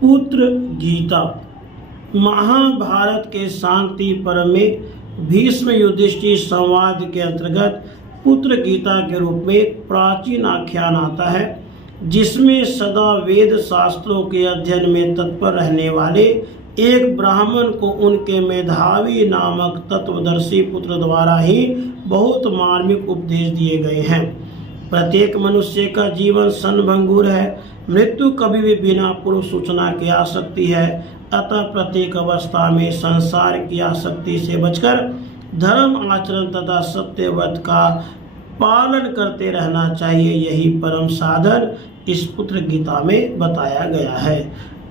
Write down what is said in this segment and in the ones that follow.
पुत्र गीता। महाभारत के शांति पर्व में भीष्म युधिष्ठिर संवाद के अंतर्गत पुत्र गीता के रूप में एक प्राचीन आख्यान आता है, जिसमें सदा वेद शास्त्रों के अध्ययन में तत्पर रहने वाले एक ब्राह्मण को उनके मेधावी नामक तत्वदर्शी पुत्र द्वारा ही बहुत मार्मिक उपदेश दिए गए हैं। प्रत्येक मनुष्य का जीवन क्षणभंगुर है। मृत्यु कभी भी बिना पूर्व सूचना के आ सकती है। अतः प्रत्येक अवस्था में संसार की आसक्ति से बचकर धर्म आचरण तथा सत्य व्रत का पालन करते रहना चाहिए। यही परम साधन इस पुत्र गीता में बताया गया है।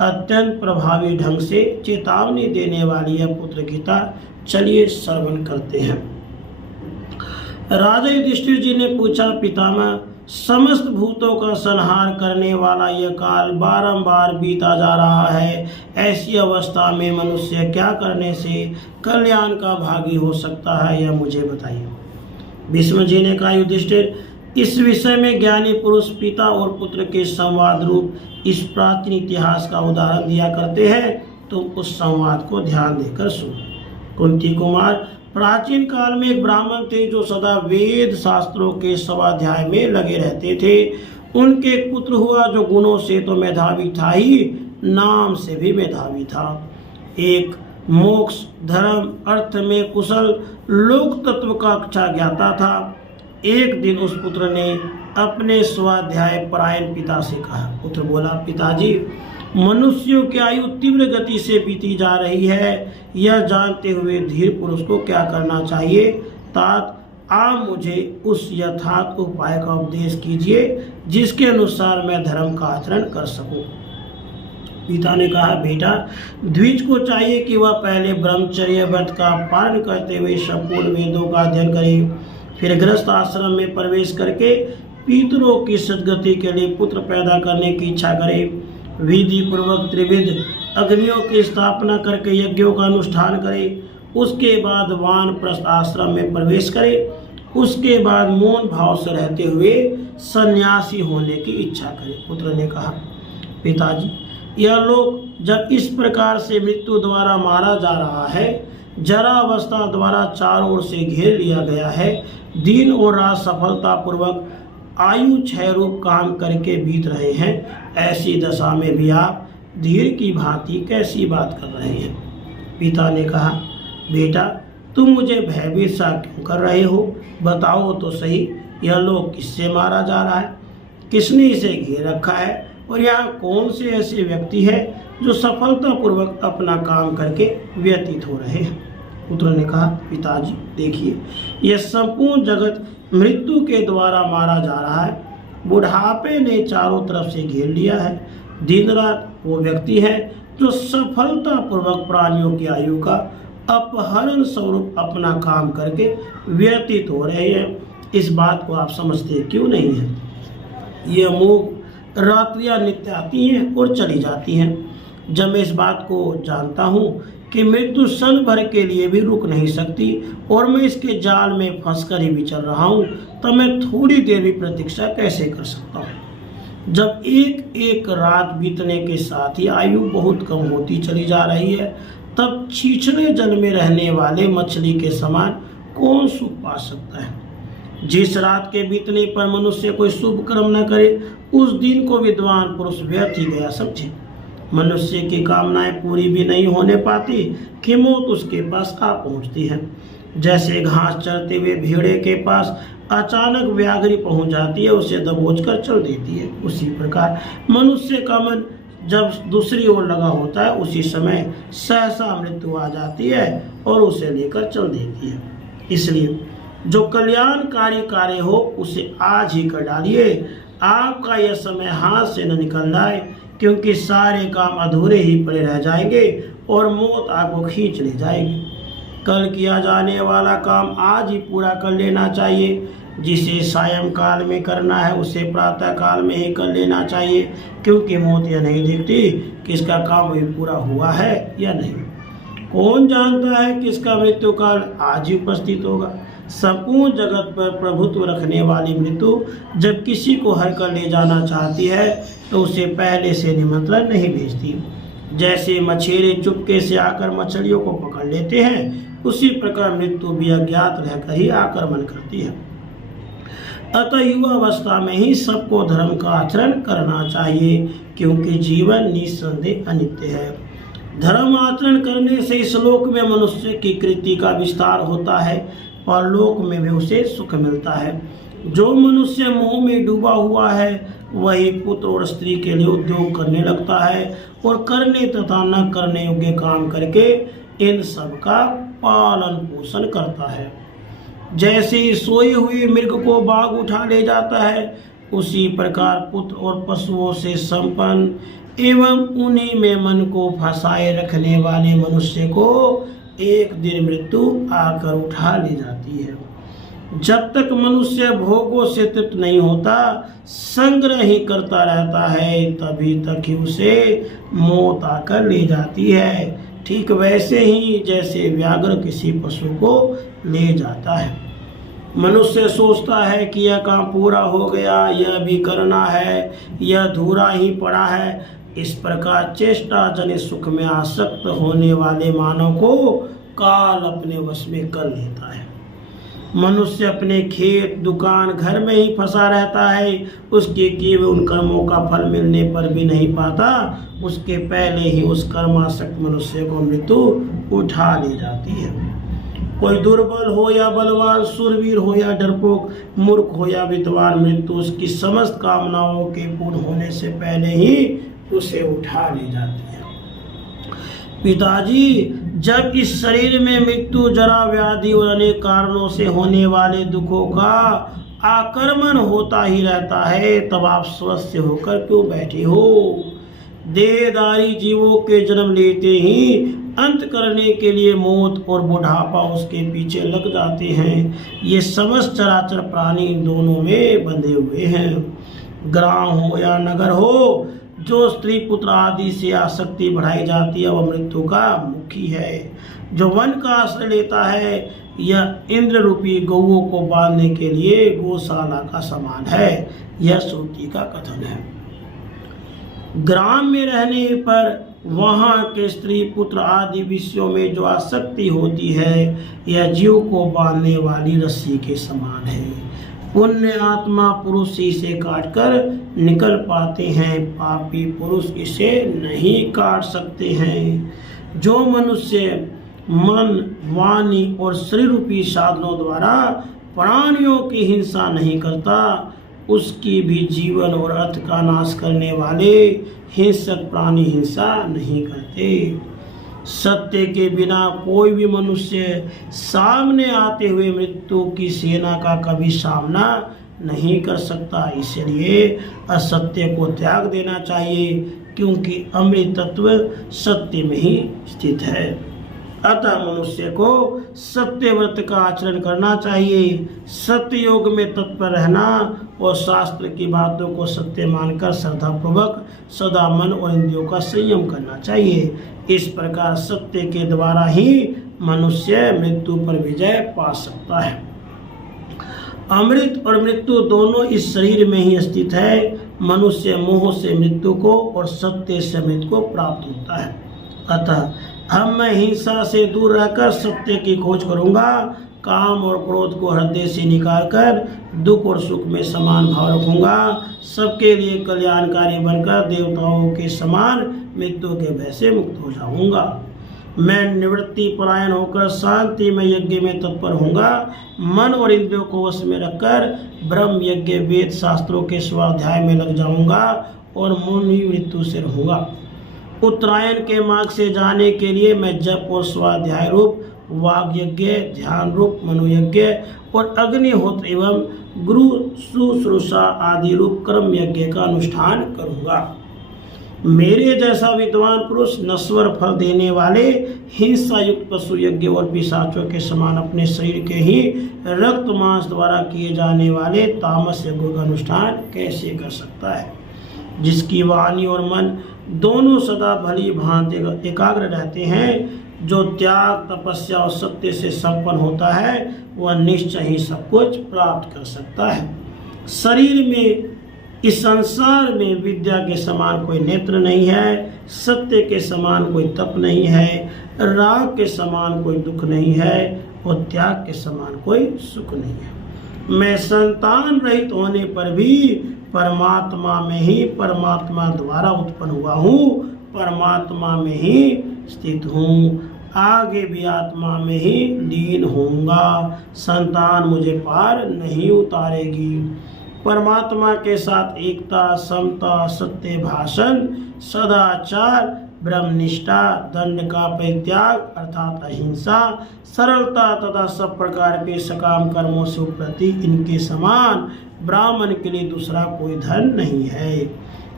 अत्यंत प्रभावी ढंग से चेतावनी देने वाली यह पुत्र गीता, चलिए श्रवण करते हैं। राजा युधिष्ठिर जी ने पूछा, पितामह, समस्त भूतों का संहार करने वाला यह काल बारंबार बीता जा रहा है। ऐसी अवस्था में मनुष्य क्या करने से कल्याण का भागी हो सकता है, यह मुझे बताइए। भीष्म जी ने कहा, युधिष्ठिर, इस विषय में ज्ञानी पुरुष पिता और पुत्र के संवाद रूप इस प्राचीन इतिहास का उदाहरण दिया करते हैं। तुम उस संवाद को ध्यान देकर सुनो। कुंती कुमार, प्राचीन काल में एक ब्राह्मण थे जो सदा वेद शास्त्रों के स्वाध्याय में लगे रहते थे। उनके एक पुत्र हुआ जो गुणों से तो मेधावी था ही, नाम से भी मेधावी था। एक मोक्ष, धर्म, अर्थ में कुशल, लोक तत्व का अच्छा ज्ञाता था। एक दिन उस पुत्र ने अपने स्वाध्याय परायण पिता से कहा। पुत्र बोला, पिताजी, मनुष्यों की आयु तीव्र गति से बीती जा रही है। यह जानते हुए धीर पुरुष को क्या करना चाहिए? तात, आप मुझे उस यथार्थ उपाय का उपदेश कीजिए जिसके अनुसार मैं धर्म का आचरण कर सकूं। पिता ने कहा, बेटा, द्विज को चाहिए कि वह पहले ब्रह्मचर्य व्रत का पालन करते हुए संपूर्ण वेदों का अध्ययन करे, फिर गृहस्थ आश्रम में प्रवेश करके पितरों की सद्गति के लिए पुत्र पैदा करने की इच्छा करे, विधि पूर्वक त्रिविध अग्नियों की स्थापना करके यज्ञों का अनुष्ठान करे, उसके बाद वानप्रस्थ आश्रम में प्रवेश करे, उसके बाद मौन भाव से रहते हुए सन्यासी होने की इच्छा करे। पुत्र ने कहा, पिताजी, यह लोक जब इस प्रकार से मृत्यु द्वारा मारा जा रहा है, जरा अवस्था द्वारा चारों ओर से घेर लिया गया है, दिन और रात सफलता पूर्वक आयु क्षय रूप काम करके बीत रहे हैं, ऐसी दशा में भी आप धीर की भांति कैसी बात कर रहे हैं? पिता ने कहा, बेटा, तुम मुझे भयभीत सा क्यों कर रहे हो? बताओ तो सही, यह लोग किससे मारा जा रहा है? किसने इसे घेर रखा है? और यहाँ कौन से ऐसे व्यक्ति हैं जो सफलतापूर्वक अपना काम करके व्यतीत हो रहे हैं? पुत्र ने कहा, पिताजी, देखिए, यह संपूर्ण जगत मृत्यु के द्वारा मारा जा रहा है। बुढ़ापे ने चारों तरफ से घेर लिया है। दिन रात वो व्यक्ति है जो सफलतापूर्वक प्राणियों की आयु का अपहरण स्वरूप अपना काम करके व्यतीत हो रहे हैं। इस बात को आप समझते क्यों नहीं है? यह मोह रात्रियां नित्य आती हैं और चली जाती हैं। जब मैं इस बात को जानता हूँ कि मृत्यु क्षण भर के लिए भी रुक नहीं सकती और मैं इसके जाल में फंसकर ही विचर रहा हूँ, तब मैं थोड़ी देर भी प्रतीक्षा कैसे कर सकता हूँ? जब एक एक रात बीतने के साथ ही आयु बहुत कम होती चली जा रही है, तब छिछले जल में रहने वाले मछली के समान कौन सुख पा सकता है? जिस रात के बीतने पर मनुष्य कोई शुभ कर्म न करे, उस दिन को विद्वान पुरुष व्यर्थ ही गया समझे। मनुष्य की कामनाएं पूरी भी नहीं होने पाती कि मौत उसके पास आ पहुंचती है। जैसे घास चरते हुए भेड़े के पास अचानक व्याघ्री पहुंच जाती है, उसे दबोचकर चल देती है, उसी प्रकार मनुष्य का मन जब दूसरी ओर लगा होता है, उसी समय सहसा मृत्यु आ जाती है और उसे लेकर चल देती है। इसलिए जो कल्याणकारी कार्य हो उसे आज ही कर डालिए। आपका यह समय हाथ से न निकल जाए, क्योंकि सारे काम अधूरे ही पड़े रह जाएंगे और मौत आपको खींच ले जाएगी। कल किया जाने वाला काम आज ही पूरा कर लेना चाहिए। जिसे सायंकाल में करना है उसे प्रातः काल में ही कर लेना चाहिए, क्योंकि मौत यह नहीं देखती कि इसका काम भी पूरा हुआ है या नहीं। कौन जानता है कि इसका मृत्यु काल आज ही उपस्थित होगा? संपूर्ण जगत पर प्रभुत्व रखने वाली मृत्यु जब किसी को हर कर ले जाना चाहती है तो उसे पहले से निमंत्रण नहीं भेजती। जैसे मछेरे चुपके से आकर मछलियों को पकड़ लेते हैं, उसी प्रकार मृत्यु भी अज्ञात रहकर ही आक्रमण करती है। अतः युवावस्था में ही सबको धर्म का आचरण करना चाहिए, क्योंकि जीवन निस्संदेह अनित्य है। धर्म आचरण करने से इस लोक में मनुष्य की कृति का विस्तार होता है और लोक में भी उसे सुख मिलता है। जो मनुष्य मोह में डूबा हुआ है वही पुत्र और स्त्री के लिए उद्योग करने लगता है और करने तथा न करने योग्य काम करके इन सब का पालन पोषण करता है। जैसे सोई हुई मृग को बाघ उठा ले जाता है, उसी प्रकार पुत्र और पशुओं से संपन्न एवं उन्हीं में मन को फंसाए रखने वाले मनुष्य को एक दिन मृत्यु आकर उठा ले जाती है। जब तक मनुष्य भोगों से तृप्त नहीं होता, संग्रह ही करता रहता है, तभी तक ही उसे मौत आकर ले जाती है। ठीक वैसे ही जैसे व्याघ्र किसी पशु को ले जाता है। मनुष्य सोचता है कि यह काम पूरा हो गया, यह भी करना है, यह अधूरा ही पड़ा है। इस प्रकार चेष्टा जनित सुख में आसक्त होने वाले मानव को काल अपने वश में कर लेता है। मनुष्य अपने खेत, दुकान, घर में ही फंसा रहता है। उसके किए हुए उन कर्मों का फल मिलने पर भी नहीं पाता। उसके पहले ही उस कर्मासक्त मनुष्य को मृत्यु उठा ले जाती है। कोई दुर्बल हो या बलवान, शूरवीर हो या डरपोक, मूर्ख हो या विद्वान, मृत्यु उसकी समस्त कामनाओं के पूर्ण होने से पहले ही उसे उठा ले जाती है। पिताजी, जब इस शरीर में मृत्यु, जरा, व्याधि और अनेक कारणों से होने वाले दुखों का आक्रमण होता ही रहता है, तब आप स्वस्थ होकर क्यों बैठे हो? देहधारी जीवों के जन्म लेते ही अंत करने के लिए मौत और बुढ़ापा उसके पीछे लग जाते हैं। ये समस्त चराचर प्राणी इन दोनों में बंधे हुए हैं। ग्राम हो या नगर हो, जो स्त्री पुत्र आदि से आसक्ति बढ़ाई जाती है वह मृत्यु का मुखी है। जो वन का आश्रय लेता है यह इंद्र रूपी गौओं को बांधने के लिए गौशाला का समान है। यह श्रुति का कथन है। ग्राम में रहने पर वहाँ के स्त्री पुत्र आदि विषयों में जो आसक्ति होती है यह जीव को बांधने वाली रस्सी के समान है। पुण्य आत्मा पुरुष इसे काटकर निकल पाते हैं, पापी पुरुष इसे नहीं काट सकते हैं। जो मनुष्य मन, वाणी और शरीर रूपी साधनों द्वारा प्राणियों की हिंसा नहीं करता, उसकी भी जीवन और अर्थ का नाश करने वाले हिंसक प्राणी हिंसा नहीं करते। सत्य के बिना कोई भी मनुष्य सामने आते हुए मृत्यु की सेना का कभी सामना नहीं कर सकता। इसलिए असत्य को त्याग देना चाहिए, क्योंकि अमृत तत्व सत्य में ही स्थित है। अतः मनुष्य को सत्य व्रत का आचरण करना चाहिए, सत्य योग में तत्पर रहना और शास्त्र की बातों को सत्य मानकर श्रद्धापूर्वक सदा मन और इंद्रियों का संयम करना चाहिए। इस प्रकार सत्य के द्वारा ही मनुष्य मृत्यु पर विजय पा सकता है। अमृत और मृत्यु दोनों इस शरीर में ही स्थित है। मनुष्य मोह से मृत्यु को और सत्य से मृत्यु को प्राप्त होता है। अतः मैं हिंसा से दूर रहकर सत्य की खोज करूंगा। काम और क्रोध को हृदय से निकालकर दुख और सुख में समान भाव रखूंगा। सबके लिए कल्याणकारी बनकर देवताओं के समान मृत्यु के भय से मुक्त हो जाऊंगा। मैं निवृत्ति परायण होकर शांति में यज्ञ में तत्पर होऊंगा। मन और इंद्रियों को वश में रखकर ब्रह्म यज्ञ वेद शास्त्रों के स्वाध्याय में लग जाऊंगा और मुनि मृत्यु से रहूंगा। उत्तरायण के मार्ग से जाने के लिए मैं जप और स्वाध्याय रूप वाग यज्ञ, ध्यान रूप मनोयज्ञ और अग्निहोत्र एवं गुरु शुश्रूषा आदि रूप कर्म यज्ञ का अनुष्ठान करूंगा। मेरे जैसा विद्वान पुरुष नश्वर फल देने वाले हिंसा युक्त पशु यज्ञ और पिशाचों के समान अपने शरीर के ही रक्त मांस द्वारा किए जाने वाले तामस यज्ञों का अनुष्ठान कैसे कर सकता है? जिसकी वाणी और मन दोनों सदा भली भांति एकाग्र रहते हैं, जो त्याग, तपस्या और सत्य से संपन्न होता है वह निश्चय ही सब कुछ प्राप्त कर सकता है। शरीर में, इस संसार में विद्या के समान कोई नेत्र नहीं है, सत्य के समान कोई तप नहीं है, राग के समान कोई दुख नहीं है और त्याग के समान कोई सुख नहीं है। मैं संतान रहित होने पर भी परमात्मा में ही, परमात्मा द्वारा उत्पन्न हुआ हूँ, परमात्मा में ही स्थित हूँ, आगे भी आत्मा में ही लीन होऊंगा। संतान मुझे पार नहीं उतारेगी। परमात्मा के साथ एकता, समता, सत्य भाषण, सदाचार, ब्रह्मनिष्ठा, दंड का परित्याग अर्थात अहिंसा, सरलता तथा सब प्रकार के सकाम कर्मों से उपरति इनके समान ब्राह्मण के लिए दूसरा कोई धन नहीं है।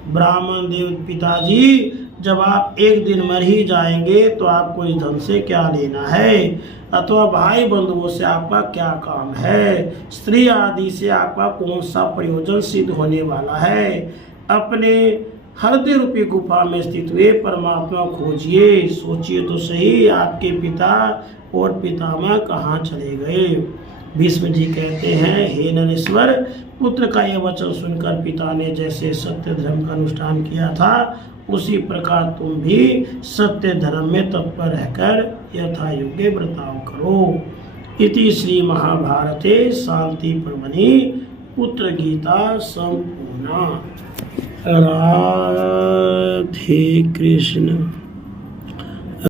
ब्राह्मण देव पिताजी, जब आप एक दिन मर ही जाएंगे तो आपको इस धन से क्या लेना है, अथवा भाई बंधुओं से आपका क्या काम है, स्त्री आदि से आपका कौन सा प्रयोजन सिद्ध होने वाला है। अपने हृदय रूपी गुफा में स्थित हुए परमात्मा खोजिए, सोचिए तो सही आपके पिता और पितामह कहाँ चले गए। भीष्म जी कहते हैं, हे नरेश्वर, पुत्र का यह वचन सुनकर पिता ने जैसे सत्य धर्म का अनुष्ठान किया था उसी प्रकार तुम भी सत्य धर्म में तत्पर रहकर यथा योग्य बर्ताव करो। इति श्री महाभारते शांति पर्वणि पुत्र गीता संपूर्णा। राधे कृष्ण।